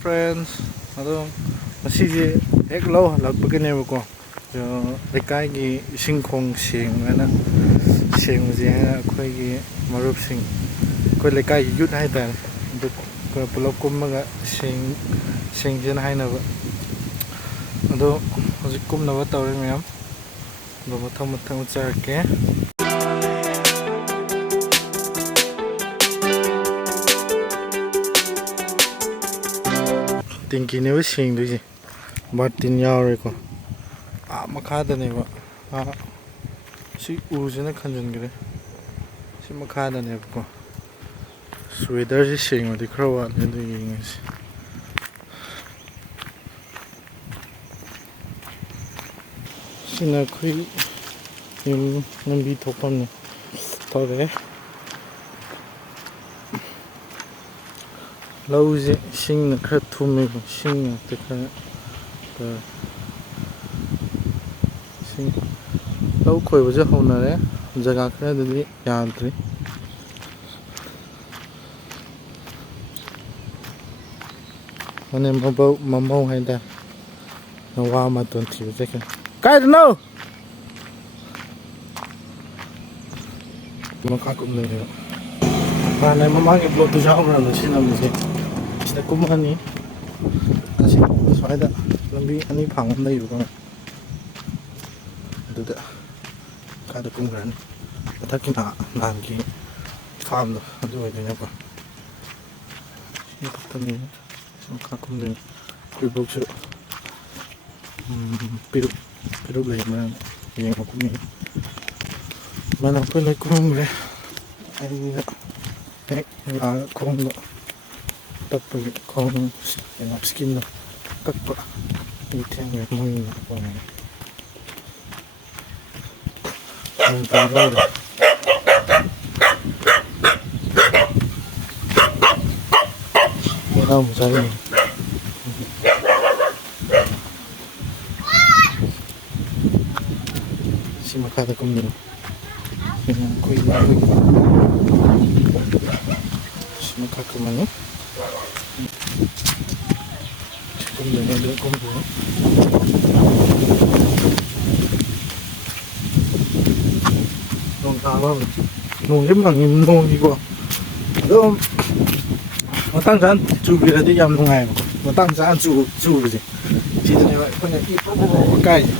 friends ꯑꯗꯣ ꯉꯁꯤꯁꯦ ꯍꯦꯛ ꯂꯧ ꯍꯜꯂꯛꯄꯒꯤꯅꯦꯕꯀꯣ ꯂꯩꯀꯥꯏꯒꯤ ꯏꯁꯤꯡ ꯈꯣꯡ ꯁꯦꯡꯕꯁꯦ ꯍꯥꯏꯅ ꯑꯩꯈꯣꯏꯒꯤ ꯃꯔꯨꯞꯁꯤꯡ ꯑꯩꯈꯣꯏ ꯂꯩꯀꯥꯏꯒꯤ ꯌꯨꯠ ꯍꯥꯏꯇꯥꯔꯦ ꯑꯗꯨ ꯄꯨꯂꯞ ꯀꯨꯝꯃꯒ ꯁꯦꯡꯁꯦꯅ ꯍꯥꯏꯅꯕ ꯑꯗꯣ ꯍꯧꯖꯤꯛ ꯀꯨꯝꯅꯕ ꯇꯧꯔꯤ ꯃꯌꯥꯝ ꯑꯗꯣ ꯃꯊꯪ ꯎꯠꯆꯔꯛꯀꯦ. ꯇꯦꯡꯀꯤꯅꯦꯕ ꯁꯦꯡꯗꯣꯏꯁꯦ, ꯕꯥꯔꯇꯤꯟ ꯌꯥꯎꯔꯦꯀꯣ. ꯃꯈꯥꯗꯅꯦꯕ ꯁꯤ ꯎꯁꯤꯅ ꯈꯟꯖꯤꯟꯈ꯭ꯔꯦ. ꯁꯤ ꯃꯈꯥꯗꯅꯦꯕꯀꯣ. ꯋꯦꯗꯔꯁꯤ ꯁꯦꯡꯉꯗꯤ ꯈꯔ ꯋꯥꯠꯂꯦ, ꯑꯗꯨ ꯌꯦꯡꯉꯁꯤ. ꯁꯤꯅ ꯑꯩꯈꯣꯏ ꯌꯨꯝ ꯂꯝꯕꯤ ꯊꯣꯛꯐꯝꯅꯤ. ꯇꯧꯔꯛꯑꯦ. ꯂꯧꯁꯦ ꯏꯁꯤꯡꯅ ꯈꯔ ꯊꯨꯝꯃꯦꯕ, ꯏꯁꯤꯡ ꯉꯥꯛꯇ ꯈꯔ ꯏꯁꯤꯡ ꯂꯧ ꯈꯣꯏꯕꯁꯦ ꯍꯧꯅꯔꯦ. ꯖꯒꯥ ꯈꯔꯗꯗꯤ ꯌꯥꯗ꯭ꯔꯤ. ꯃꯃꯧ ꯍꯥꯏꯇꯥꯔꯦ, ꯋꯥ ꯃꯇꯣꯟ ꯊꯤꯕ ꯆꯠꯈ꯭ꯔꯦ. ꯀꯥꯏꯗꯅꯣ? ꯃꯈꯥ ꯀꯨꯝꯗꯣꯏꯅꯦꯕ. ꯍꯥꯟꯅ ꯃꯃꯥꯡꯒꯤ ꯕ꯭ꯂꯣꯛꯇꯨꯁꯨ ꯌꯥꯎꯈ꯭ꯔꯕꯅꯤ ꯁꯤꯖꯤꯟꯅꯕꯁꯦ. ꯁꯤꯗ ꯀꯨꯝꯃꯅꯤ. ꯁ꯭ꯋꯥꯏꯗ ꯂꯝꯕꯤ ꯑꯅꯤ ꯐꯥꯡꯕ ꯑꯃ ꯂꯩꯕꯀꯣ, ꯑꯗꯨꯗ ꯃꯈꯥꯗ ꯀꯨꯝꯈ꯭ꯔꯅꯤ. ꯃꯊꯛꯀꯤ ꯅꯍꯥꯟꯒꯤ ꯐꯥꯝꯗꯣ ꯑꯗꯨ ꯑꯣꯏꯗꯣꯏꯅꯦꯀꯣ. ꯁꯤ ꯃꯊꯛꯇꯅꯤ, ꯃꯈꯥ ꯀꯨꯝꯗꯣꯏꯅꯤ. ꯑꯩꯈꯣꯏꯕꯣꯛꯁꯨ ꯄꯤꯔꯨꯛ ꯂꯩꯕ꯭ꯔꯥ ꯌꯦꯡꯕ ꯀꯨꯝꯃꯤ. ꯃꯥꯅ ꯑꯩꯈꯣꯏ ꯂꯣꯏ ꯀꯨꯝꯃꯝꯈ꯭ꯔꯦ. ꯑꯩꯅ ꯍꯦꯛ ꯂꯥꯛꯑꯒ ꯈꯣꯡꯗꯣ ꯇꯛꯄꯒꯤ ꯈꯣꯡ ꯏꯁꯀꯤꯟꯗꯣ ꯀꯛꯄ. ꯑꯩ ꯊꯦꯡꯉꯦ ꯃꯣꯏꯅ ꯑꯣꯏꯅ. ꯁꯤ ꯃꯈꯥꯗ ꯀꯨꯝꯗꯣꯏꯅꯤ. ꯁꯤ ꯃꯈꯥ ꯀꯨꯝꯃꯅꯤ. ꯅꯣꯡ ꯇꯥꯕ ꯍꯧꯔꯦ. ꯅꯣꯡꯁꯦ ꯃꯪꯉꯤ. ꯅꯣꯡꯒꯤꯀꯣ ꯑꯗꯨꯝ ꯃꯇꯥꯡ ꯆꯥꯅ ꯆꯨꯕꯤꯔꯗꯤ ꯌꯥꯝ ꯅꯨꯡꯉꯥꯏꯕꯀꯣ. ꯃꯇꯥꯡ ꯆꯥꯅ ꯆꯨꯕꯁꯦ ꯁꯤꯗꯅꯦꯕ ꯑꯩꯈꯣꯏꯅ ꯀꯥꯏꯁꯦ.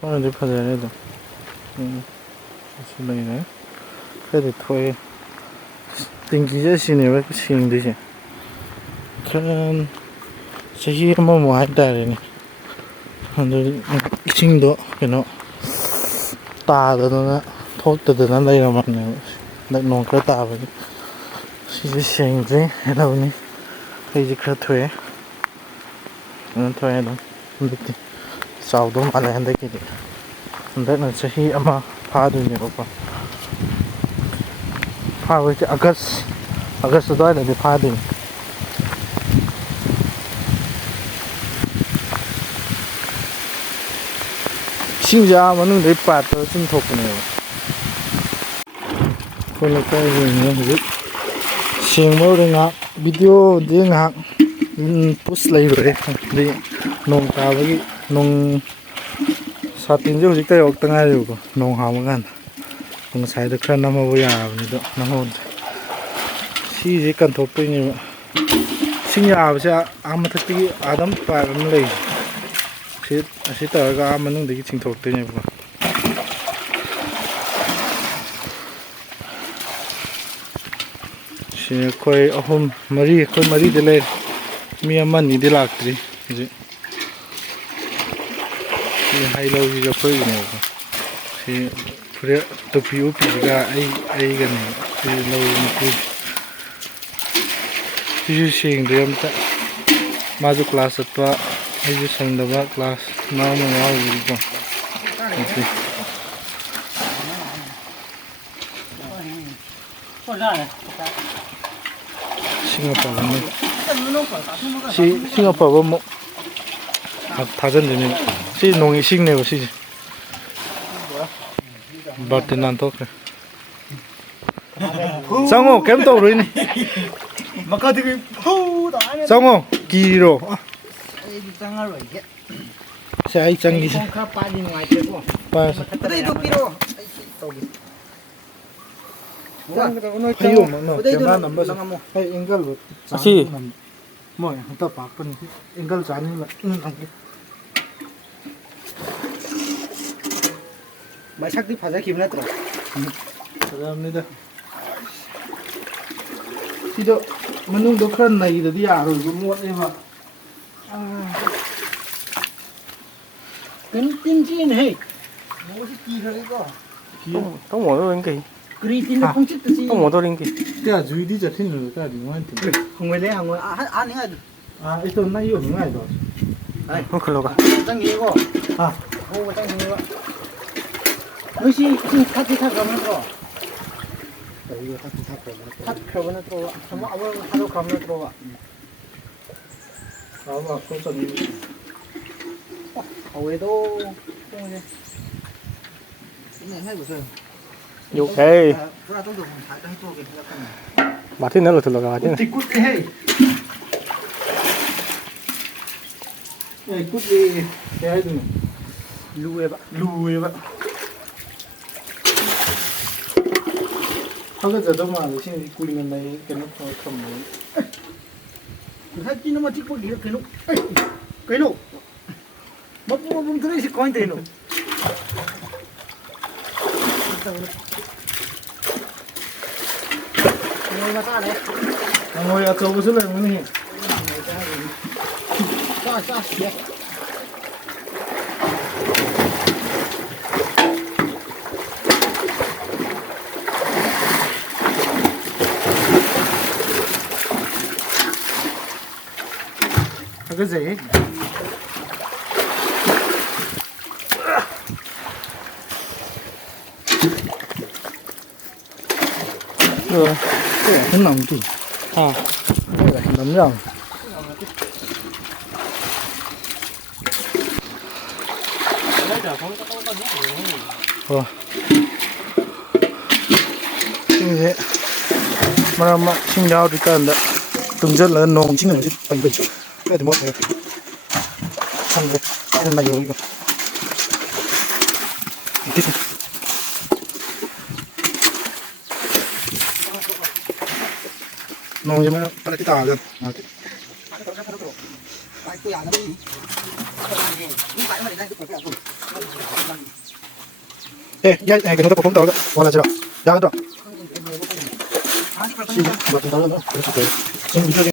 ꯐꯖꯗꯤ ꯐꯖꯔꯦ ꯑꯗꯨꯝ. ꯁꯤ ꯂꯩꯔꯦ. ꯈꯔꯗꯤ ꯊꯣꯛꯑꯦ. ꯇꯦꯡꯀꯤꯁꯦ ꯁꯤꯅꯦꯕ ꯁꯦꯡꯗꯣꯏꯁꯦ. ꯈꯔ ꯆꯍꯤ ꯑꯃꯃꯨꯛ ꯍꯥꯏꯇꯥꯔꯦꯅꯦ. ꯑꯗꯨ ꯏꯁꯤꯡꯗꯣ ꯇꯥꯗꯗꯅ ꯊꯣꯛꯇꯗꯅ ꯂꯩꯔꯝꯃꯕꯅꯦꯕ. ꯍꯟꯗꯛ ꯅꯣꯡ ꯈꯔ ꯇꯥꯕꯒꯤ ꯁꯤꯁꯦ ꯁꯦꯡꯗ꯭ꯔꯤ. ꯀꯩꯗꯧꯅꯤ, ꯑꯩꯁꯦ ꯈꯔ ꯊꯣꯛꯑꯦ. ꯊꯣꯛꯑꯦ ꯑꯗꯨꯝ. ꯍꯟꯗꯛꯇꯤ ꯆꯥꯎꯗꯧ ꯃꯥꯜꯂꯦ. ꯍꯟꯗꯛꯅ ꯆꯍꯤ ꯑꯃ ꯐꯥꯗꯣꯏꯅꯦꯕꯀꯣ. ꯐꯥꯕꯁꯦ ꯑꯥꯒꯁ ꯑꯗꯨꯋꯥꯏꯗꯗꯤ ꯐꯥꯗꯣꯏꯅꯤ. ꯏꯁꯤꯡꯁꯦ ꯃꯅꯨꯡꯗꯩ ꯄꯥꯏꯞꯇ ꯆꯤꯡꯊꯣꯛꯄꯅꯦꯕ. ꯑꯩꯈꯣꯏ ꯂꯩꯀꯥꯏꯒꯤ ꯍꯧꯖꯤꯛ ꯁꯦꯡꯕ ꯍꯧꯔꯦ. ꯉꯥꯏꯍꯥꯛ ꯚꯤꯗꯤꯑꯣꯗꯤ ꯉꯥꯏꯍꯥꯛ ꯄꯨꯁ ꯂꯩꯔꯨꯔꯦ. ꯑꯗꯩ ꯅꯣꯡ ꯇꯥꯕꯒꯤ ꯁꯥꯇꯤꯟꯁꯦ ꯍꯧꯖꯤꯛꯇ ꯌꯧꯔꯛꯇ ꯉꯥꯏꯔꯦꯕꯀꯣ. ꯅꯣꯡ ꯍꯥꯡꯕꯀꯥꯟꯗ ꯉꯁꯥꯏꯗꯣ ꯈꯔ ꯅꯝꯍꯧꯕ ꯌꯥꯔꯕꯅꯤ, ꯑꯗꯣ ꯅꯝꯍꯧꯗ꯭ꯔꯦ. ꯁꯤꯁꯦ ꯀꯟꯊꯣꯛꯇꯣꯏꯅꯦꯕ. ꯏꯁꯤꯡ ꯌꯥꯕꯁꯦ ꯃꯊꯛꯇꯒꯤ ꯑꯗꯨꯝ ꯄꯥꯏꯞ ꯑꯃ ꯂꯩ. ꯑꯁꯤ ꯇꯧꯔꯒ ꯃꯅꯨꯡꯗꯒꯤ ꯆꯤꯡꯊꯣꯛꯇꯣꯏꯅꯦꯕꯀꯣ. ꯁꯤ ꯑꯩꯈꯣꯏ ꯃꯔꯤꯗ ꯂꯩꯔꯦ. ꯃꯤ ꯑꯃꯅꯤꯗꯤ ꯂꯥꯛꯇ꯭ꯔꯤ ꯍꯧꯖꯤꯛ. ꯁꯤ ꯍꯩꯂꯧꯁꯤꯁꯨ ꯑꯩꯈꯣꯏꯒꯤꯅꯦꯕꯀꯣ. ꯁꯤ ꯐꯨꯔꯤꯠ ꯇꯨꯄꯤ ꯎꯞꯄꯤꯁꯤꯒ ꯑꯩꯒꯅꯦꯕ. ꯁꯤ ꯂꯧ ꯃꯄꯨꯁꯦ. ꯁꯤꯁꯨ ꯁꯦꯡꯗ꯭ꯔꯤ ꯑꯝꯇ. ꯃꯥꯁꯨ ꯀ꯭ꯂꯥꯁ ꯆꯠꯄ, ꯑꯩꯁꯨ ꯁꯪꯗꯕ. ꯀ꯭ꯂꯥꯁ ꯃꯔꯛ ꯌꯥꯎꯕꯒꯤꯀꯣ. ꯏꯁꯤꯡ ꯑꯐꯕ ꯑꯃꯨꯛ ꯊꯥꯖꯤꯟꯗꯣꯏꯅꯦꯕ. ꯁꯤ ꯅꯣꯡ ꯏꯁꯤꯡꯅꯦꯕ. ꯁꯤꯁꯦ ꯕꯥꯔꯇꯤꯟ ꯅꯥꯟꯊꯣꯛꯈ꯭ꯔꯦ. ꯆꯪꯉꯣ, ꯀꯩꯝ ꯇꯧꯔꯣꯏꯅꯦ. ꯆꯪꯉꯣ. ꯀꯤꯔꯣ ꯑꯩꯗꯤ ꯆꯪꯉꯔꯣꯏꯒꯦ ꯁꯦ ꯑꯩ ꯆꯪꯒꯤꯁꯦ ꯈꯣꯡ ꯈꯔ ꯄꯥꯏꯗꯤ ꯅꯨꯡꯉꯥꯏꯇꯦꯀꯣ ꯄꯥꯏꯔꯁꯦ ꯈꯨꯗꯩꯗꯣ ꯄꯤꯔꯛꯑꯣ ꯑꯩ ꯁꯤ ꯇꯧꯒꯦ ꯍꯩꯌꯣ ꯃꯅꯣ ꯈꯨꯗꯩꯗꯣ ꯀꯦꯃꯦꯔꯥ ꯅꯝꯕꯁꯦ ꯂꯪꯉꯝꯃꯣ ꯑꯩ ꯑꯦꯡꯒꯜꯕꯨ ꯑꯁꯤ ꯆꯥꯡ ꯃꯣꯏ ꯍꯟꯇꯛ ꯄꯥꯛꯄꯅꯤ ꯑꯦꯡꯒꯜ ꯆꯥꯅꯤꯡꯕ ꯅꯝꯒꯦ ꯃꯁꯛꯇꯤ ꯐꯖꯈꯤꯕ ꯅꯠꯇ꯭ꯔꯣ ꯐꯖꯕꯅꯤꯗ ꯁꯤꯗꯣ ꯃꯅꯨꯡꯗꯣ ꯈꯔ ꯅꯩꯗꯗꯤ ꯌꯥꯔꯣꯏꯕ ꯃꯣꯠꯂꯦꯕ ꯀꯩꯅꯣ ꯇꯤꯟ ꯆꯦꯅꯦꯍꯦ ꯃꯣꯏꯁꯤ ꯀꯤꯈ꯭ꯔꯒꯦꯀꯣ ꯇꯧ ꯃꯣꯗꯣ ꯀꯩ ꯀꯔꯤ ꯇꯤꯟꯅ ꯄꯪꯆꯤꯠꯇ ꯆꯤ ꯇꯧ ꯃꯣꯗꯣ ꯀꯩ ꯀꯌꯥ ꯖꯨꯏꯗꯤ ꯆꯠꯁꯤꯟꯅꯣ ꯀꯌꯥꯗꯤ ꯅꯨꯡꯉꯥꯏꯇꯦ ꯍꯪꯉꯣꯏꯂꯦ ꯍꯪꯉꯣꯏ ꯑꯍꯥꯟꯅꯤꯡꯉꯥꯏꯗꯨ ꯏꯇꯣ ꯅꯩꯌꯣ ꯅꯨꯡꯉꯥꯏꯗꯣ ꯈꯜꯂꯣꯒ ꯆꯪꯉꯦꯀꯣ ꯍꯥ ꯍꯧꯕ ꯆꯪꯉꯦꯕ ꯅꯣꯏꯁꯤ ꯏꯁꯤꯡ ꯊꯛꯈ꯭ꯔꯕ ꯅꯠꯇ꯭ꯔꯣ ꯀꯔꯤꯒ ꯊꯛꯈ꯭ꯔꯕ ꯊꯛꯈ꯭ꯔꯕ ꯅꯠꯇ꯭ꯔꯣꯕ ꯑꯃꯨꯛ ꯊꯥꯗꯣꯛꯈ꯭ꯔꯕ ꯅꯠꯇ꯭ꯔꯣꯕ ꯍꯧꯔꯦꯗꯣ ꯄꯨꯡꯁꯦ ꯌꯣꯛꯈꯩ ꯄꯨꯔꯥ ꯇꯧꯗꯧ ꯁꯥꯏꯗ ꯍꯩꯇꯣꯛꯑꯒꯦ ꯍꯜꯂꯛꯀꯅꯤ ꯕꯥꯇꯤꯟꯗ ꯂꯣꯏꯁꯤꯜꯂꯒ ꯕꯥꯇꯤꯟ ꯀꯨꯠꯇꯤ ꯀꯨꯠꯂꯤꯍꯦ ꯀꯨꯠꯂꯤ ꯀꯩ ꯍꯥꯏꯗꯣꯏꯅꯣ ꯂꯨꯑꯦꯕ ꯂꯨꯑꯦꯕ ꯍꯥꯒꯠꯆꯗꯧ ꯃꯥꯜꯂꯦ ꯏꯁꯤꯡꯁꯤ ꯀꯨꯏꯅ ꯂꯩ ꯀꯩꯅꯣ ꯇꯧꯔ ꯊꯝꯕꯅꯤ ꯉꯁꯥꯏ ꯇꯤꯟ ꯑꯃ ꯆꯤꯛꯄꯒꯤꯔ ꯀꯩꯅꯣ ꯀꯩꯅꯣ ꯃꯄꯨꯝ ꯃꯄꯨꯝ ꯊꯣꯛꯂꯛꯏꯁꯤ ꯀꯃꯥꯏꯅ ꯇꯧꯔꯤꯅꯣ ꯍꯪꯉꯣꯏ ꯃꯆꯥꯅꯦ ꯍꯪꯉꯣꯏ ꯑꯆꯧꯕꯁꯨ ꯂꯩꯔꯝꯒꯅꯤ ꯆꯥ ꯍꯥꯒꯠꯆꯩꯍꯦ ꯍꯟ 남기 남량 이제 말아마 신기하니까 등절은 농치는 집 빨리 그래도 못해 참고 이런 말 이거 농지면 빨리 따가자 야, cái nó cũng đâu đó, qua là chưa? Ra đó. Xin, mà chúng ta nó được. Xin đi chơi.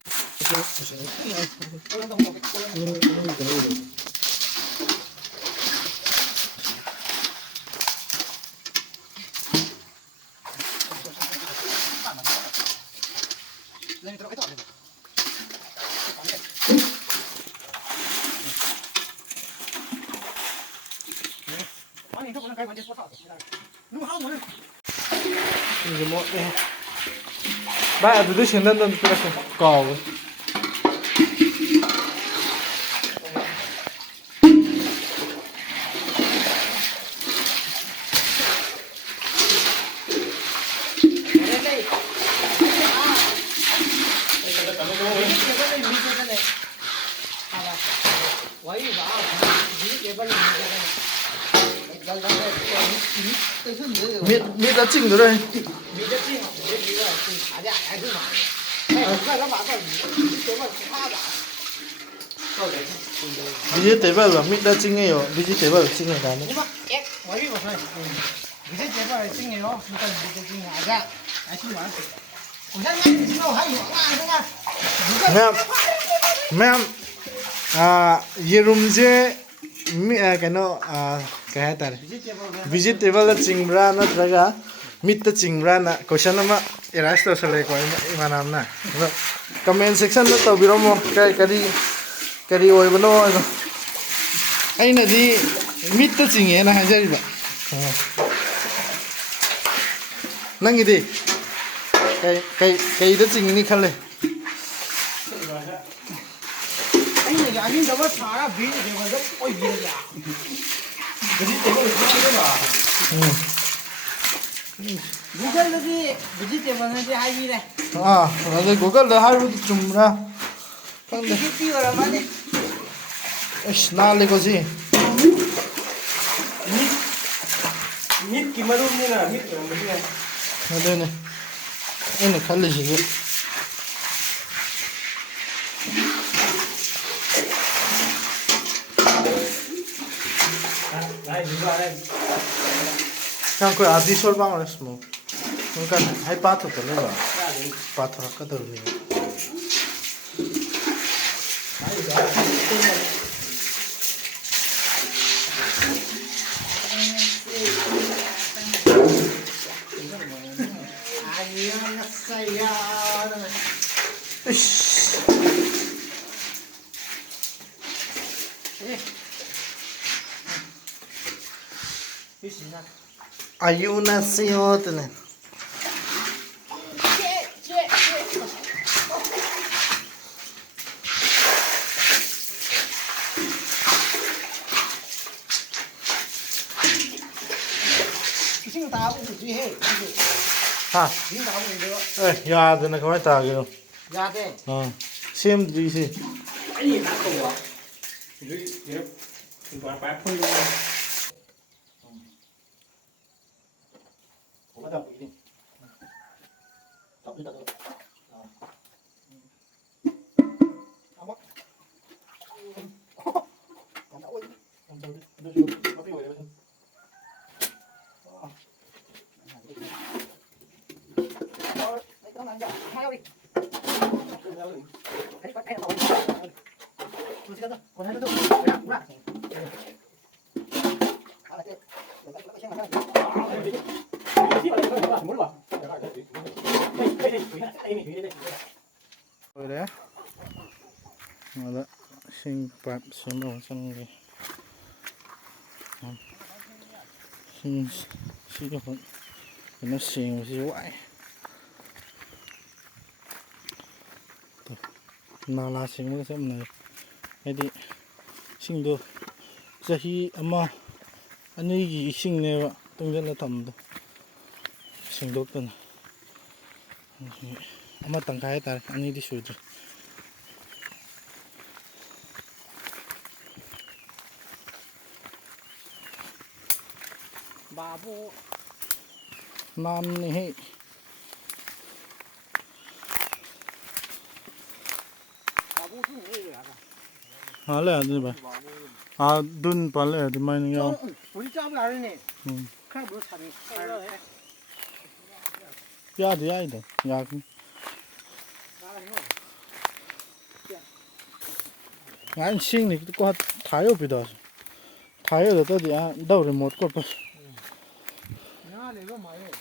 이제 뭐 나 아들도 신난다는 그래서 까고 미다 찍는 거래 vegetable mít đã chinh ngay rồi vegetable chinh ngay cả nữa ma'am 예rum제 cái nó cái hai ta vegetable chingra natraga meat chingra na question ama erase to sale ko imanam na comment section da to biromo kai kari oi bano aina di meat chinge na hajariba nangi di kai da ching ni khale 아니 저거 사라 비리 저거 어이 비리야 구글들이 vegetable한테 하이래 근데 구글도 하루도 좀 ꯈꯪꯗꯦ ꯍꯤꯞꯄꯤ ꯑꯣꯏꯔꯝꯃꯅꯤ ꯑꯁ ꯅꯥꯜꯂꯦꯀꯣ ꯁꯤ ꯃꯤꯠꯀꯤ ꯃꯔꯨꯅꯤꯅ ꯃꯤꯠ ꯑꯣꯏꯔꯝꯕꯁꯨ ꯌꯥꯏ ꯑꯗꯨꯅꯦ ꯑꯩꯅ ꯈꯜꯂꯤꯁꯤꯁꯨ 그냥 그 아디 솔방울 했어 뭐 그러니까 하이 빠졌더래 빠트락거든요 안녕하세요 으이씨 아유나세요 뜨네 이승 다 하고 그지 해 하 이승 다 하고 있는데요 에 야드네 그만 따기로 야돼 어 CMDC 아니 나도 와 이렇게 이거 빨리 뭐가 보이니 답니다 그래? 맞아 신밥 신발 쓰는 신 시계번 nó xiềng xíu vậy nào là xiềng cái xem này cái đi xiềng được 자히 아마 아니 이 싱네와 동전에 담도 싱도건 아마 땅가에 따라 아니 디 쇼드 바보 남네 바보 좀 해야 알래 안 돼. 아, 눈 발래 돼 많이 요. 우리 짭을 알네 응. 그냥 뭐 사니 야, 돼 아이다. 야. 안 싱니 거 타요 비다. 타요 더 야, 더를 못 걸 봐. 야 내가 말해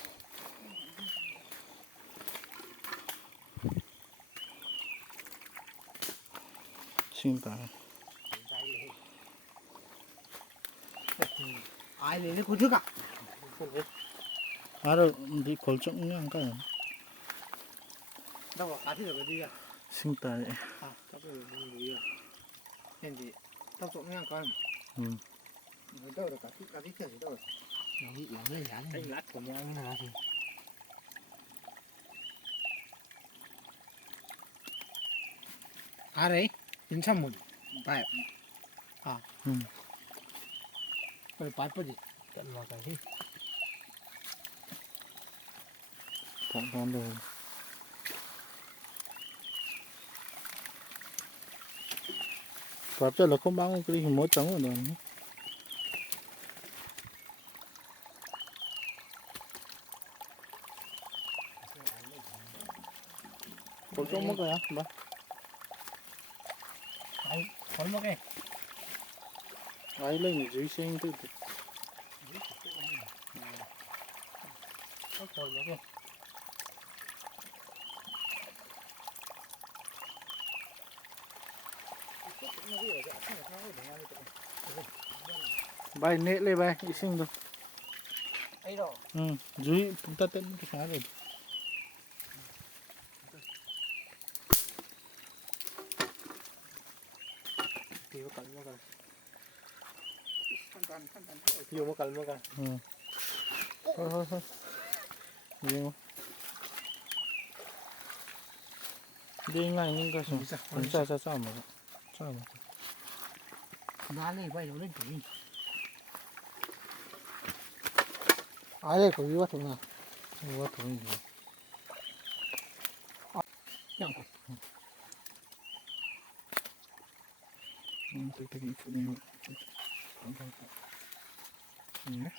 싱다. ai lấy cô trước à 알아, 네 걸정이 안 가요. đâu cả thì được cái gì à 싱다. à tao phải dùng gì à hiện thì tao trộn ngang con 응. đâu được cả thì gì đâu nó bị lắm lên dán anh lát của nhau như nào thì à đấy chính xác một bài à 응. cái bài gì tận là cái gì 반반도. 밥잘 넣고 망고 그리 못 잡고 너. 걸정 먹어야. 봐. ai còn một cái 아이 lên dưới sinh tự có còn một cái bay nệ lên bay y sinh rồi ấy rồi dưới chúng ta tên cái khá rồi 이거 깔 먹어 잠깐 이거 뭐 깔 먹어 헐헐헐 이거 đi ngay những cái súng cha mà Ná này quay nó lên cái gì? ai đây có gì thùng nào thùng gì Chẳng tôi thấy phụ nữ nhé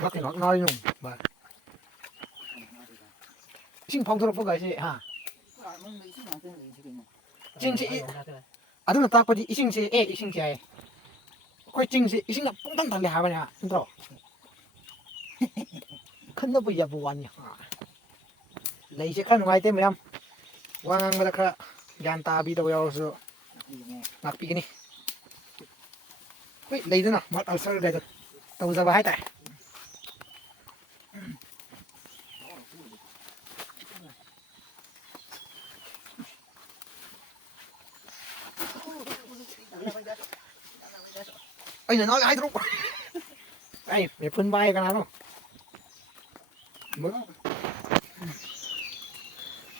nó cái nó nói nhung mà sinh phong thôn phong cái gì hả? Chính trị à đúng là ta có gì sinh gì sinh gì quay chính trị sinh là cũng tăng tăng hả vậy hả? Đúng khăn nó bây giờ buồn nhỉ lấy sẽ khăn ngoài tên mày em quang mà ta gan ta bị đâu rồi rồi nạp cái này lấy thế nào mất ở sau đây rồi tàu ra vào hai tay anh là nói ai thôi anh mày phân bay cái nào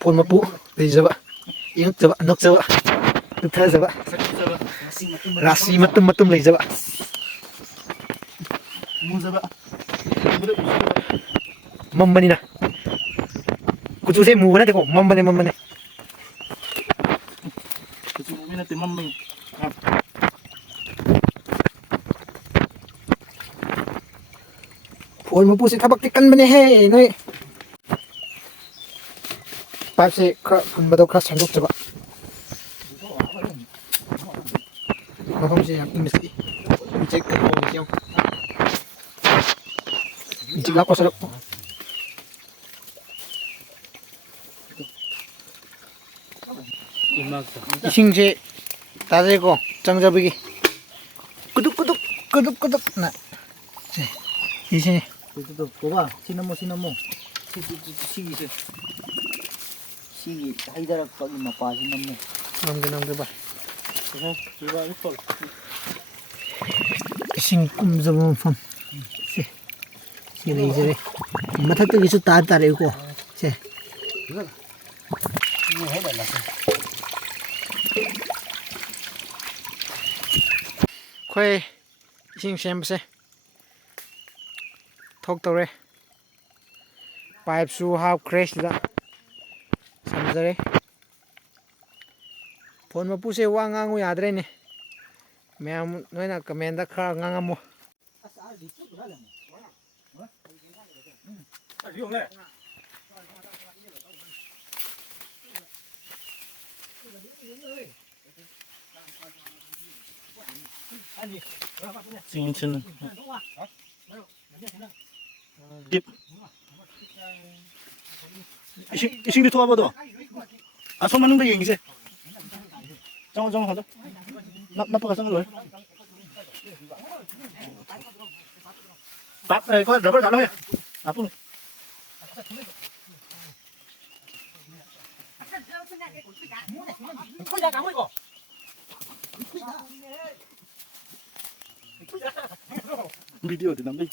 phun một bú đi giờ vậy yên giờ vậy nước giờ vậy nước thơ giờ vậy rasi matum lấy giờ vậy mua giờ vậy mầm bên này cô chú xem mù này thì có mầm bên này chú biết là tìm mâm mình phun một bú sẽ thắp cái căn bên này hay nói bác sĩ phun bắt đầu khá sáng giờ vậy mà không sẽ im gì mình check cái hồ xem mình chỉ lắp có sao đâu 이싱제 따지고 장잡이기 끄덕끄덕 나 이싱 그것도 봐봐 시나모 시기 하이다락 거기 막 빠지는 남들 봐 그래서 이거 이거 이싱 꿈잡은 펌 시네 이제 마탁도 기수 따따래고 제 이거 해야 돼 khoe xin xem xe thóc tàu đây pipe su half crash đó xem ra đây phone mà puse wa ngang ngui adre ne mẹ nói là comment đã khá ngang mua dùng này xin xin tiếp 이싱 đi thua bao giờ à xong mình đi gì thế trong hả đó nắp vào xong rồi bác ơi có rửa bát rồi à phun video thì nắm đi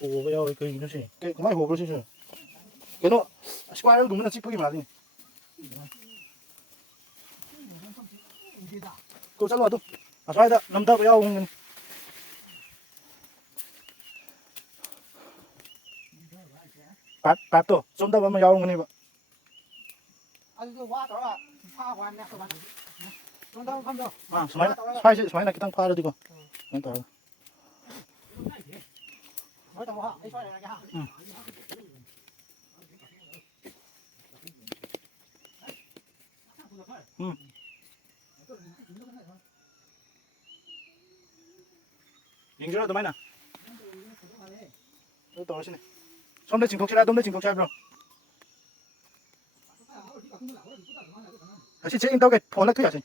오, 야, 그 이놈이, 그 그만 호불 시죠. 걔도 스쿼트 구면 찍기 말이. 그 잘라도. 아, 사이다 남다 야 오는. 밥도 좀 더 보면 야 오는 거. 아이고 와 들어와 파 왔네 또 맞지 좀 더 감자 아, 스마이나 기타 파를 디고. 또. 잉주라도 많이 나. 또 오시네. ꯁꯣꯝꯗ ꯆꯤꯡꯊꯣꯛꯁꯤꯔꯥ ꯑꯗꯣꯝꯗ ꯆꯤꯡꯊꯣꯛꯁꯤ ꯍꯥꯏꯕ꯭ꯔꯣ ꯑꯁꯤ check in ꯇꯧꯒꯦ phone ꯂꯥꯛꯊꯣꯛ ꯌꯥꯁꯤ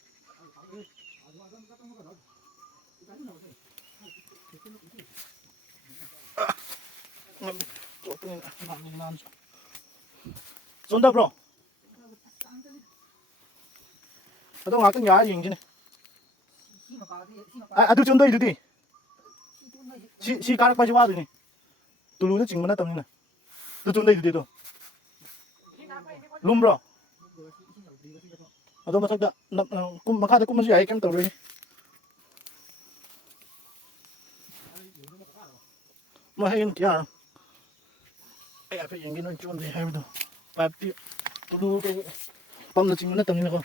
ꯆꯣꯟꯗꯕ꯭ꯔꯣ ꯑꯗꯣ ꯉꯥꯛꯇꯪ ꯌꯥꯔ ꯌꯦꯡꯁꯤꯅꯦ ꯑꯗꯨ ꯆꯣꯟꯗꯣꯏꯗꯨꯗꯤ ꯁꯤ ꯀꯥꯔꯛꯄ ꯍꯥꯏꯁꯤ ꯋꯥꯗꯣꯏꯅꯤ ꯇꯨꯂꯨꯗ ꯆꯤꯡꯕ ꯅꯠꯇꯕꯅꯤꯅ ꯑꯗꯨ ꯆꯣꯟꯗꯣꯏꯗꯨꯗꯤ ꯑꯗꯣ ꯂꯨꯝꯕ꯭ꯔꯣ ꯑꯗꯣ ꯃꯊꯛꯇ ꯃꯈꯥꯗ ꯀꯨꯝꯃꯁꯨ ꯌꯥꯏ ꯀꯩꯝ ꯇꯧꯔꯣꯏ ꯃꯣꯏ ꯍꯌꯦꯡ ꯀꯌꯥ ꯑꯩ ꯍꯥꯏꯐꯦꯠ ꯌꯦꯡꯒꯦ ꯅꯣꯏ ꯆꯣꯟꯗꯦ ꯍꯥꯏꯕꯗꯣ ꯄꯥꯏꯞꯇꯤ ꯇꯨꯂꯨ ꯀꯩ ꯄꯝꯅ ꯆꯤꯡꯕ ꯅꯠꯇꯕꯅꯤꯅꯀꯣ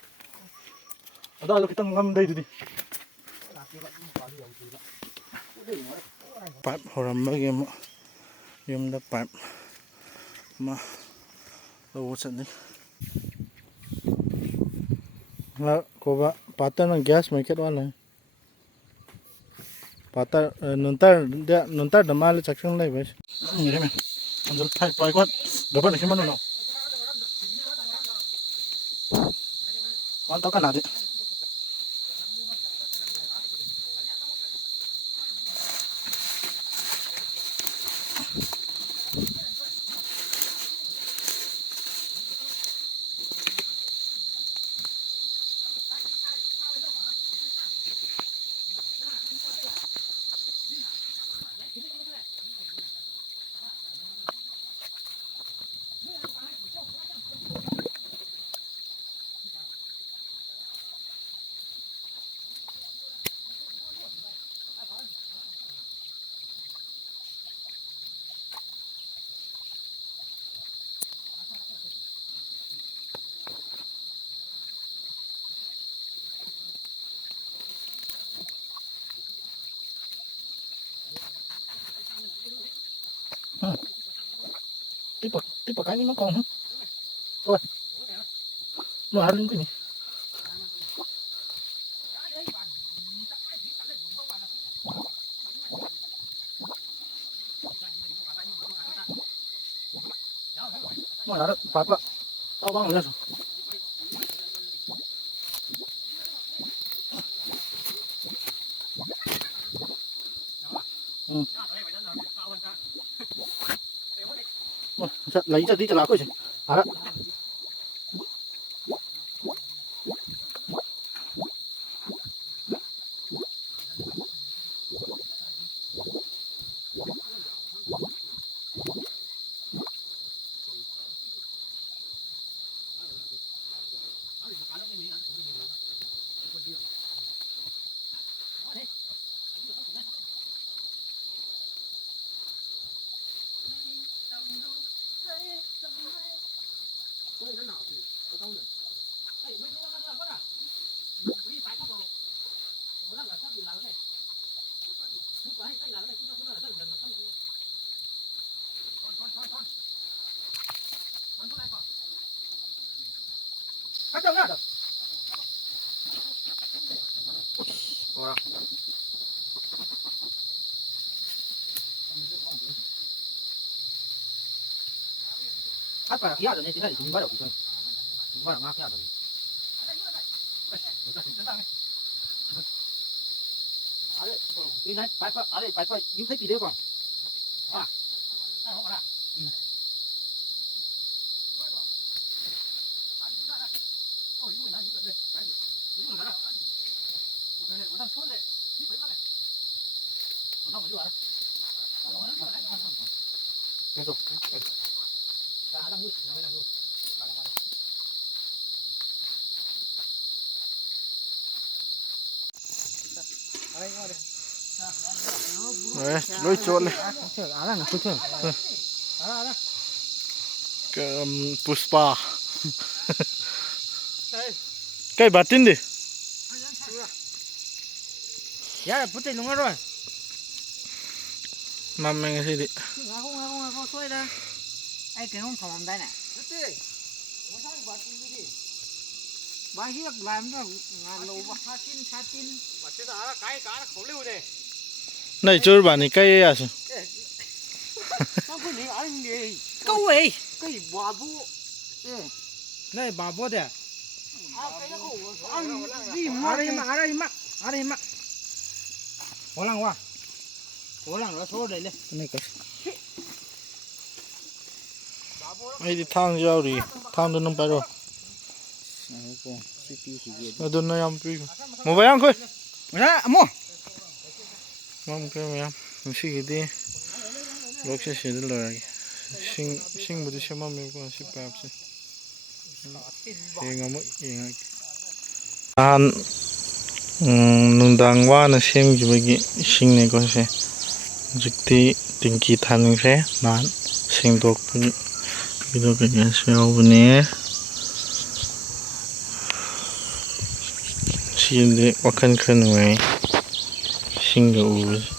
ꯑꯗꯥꯗꯣ ꯈꯤꯇꯪ ꯉꯝꯗꯩꯗꯨꯗꯤ ꯄꯥꯏꯞ ꯍꯧꯔꯝꯕꯒꯤ ꯑꯃꯨꯛ ꯌꯨꯝꯗ ꯄꯥꯏꯞ ꯑꯃ ꯂꯧꯕ ꯆꯠꯅꯤ ꯀꯣꯕ ꯄꯥꯇꯔꯅ ꯒ꯭ꯌꯥꯁ ꯃꯩꯈꯦꯠ ꯋꯥꯠꯂꯦ ꯄꯥꯇꯔ ꯅꯨꯡꯇꯔꯗ ꯃꯥꯜꯂꯦ ꯆꯥꯛꯁꯪ ꯂꯩꯕ ꯋꯥꯟ ꯇꯧ ꯀꯅꯥꯗꯤ Tipo cái nó còn thôi nó ăn cái gì nó là phải vậy tao băng rồi lấy cho đi cho lá coi chứ à đó Cắt đâu nữa cắt vào kia rồi nên thế này chúng bắt đầu rồi chúng bắt đầu ngáp kia rồi đi này phải yêu thích gì đấy còn Đấy, lối trộn này Puspa cái bà tin đi dạ bút tay luôn rồi mà mình cái gì đi ngako xoay ra ai cái không thòng đây này bài hiếc làm ra ngàn lô ba sát tin mà thế là cái khẩu lưu này này chơi bà này cây à chứ câu ấy cái bà bố này bà bố đấy gì ở đây mà có lăng quá có lăng nó số đây lên này cái ai đi thang giao đi thang đó nông phải rồi nó đó nó làm gì mua vậy không coi ra mua mắm cái mày mình xí cái đi lúc sẽ xí được rồi sinh một chút mắm mình cũng xí bẹp xí cái ngắm cái ngay anh nungdang wa na sem gi bagi sing ne ko se jikti tingki than re nan sing dok video ke ga se obne sin de wakan khan we sing ga u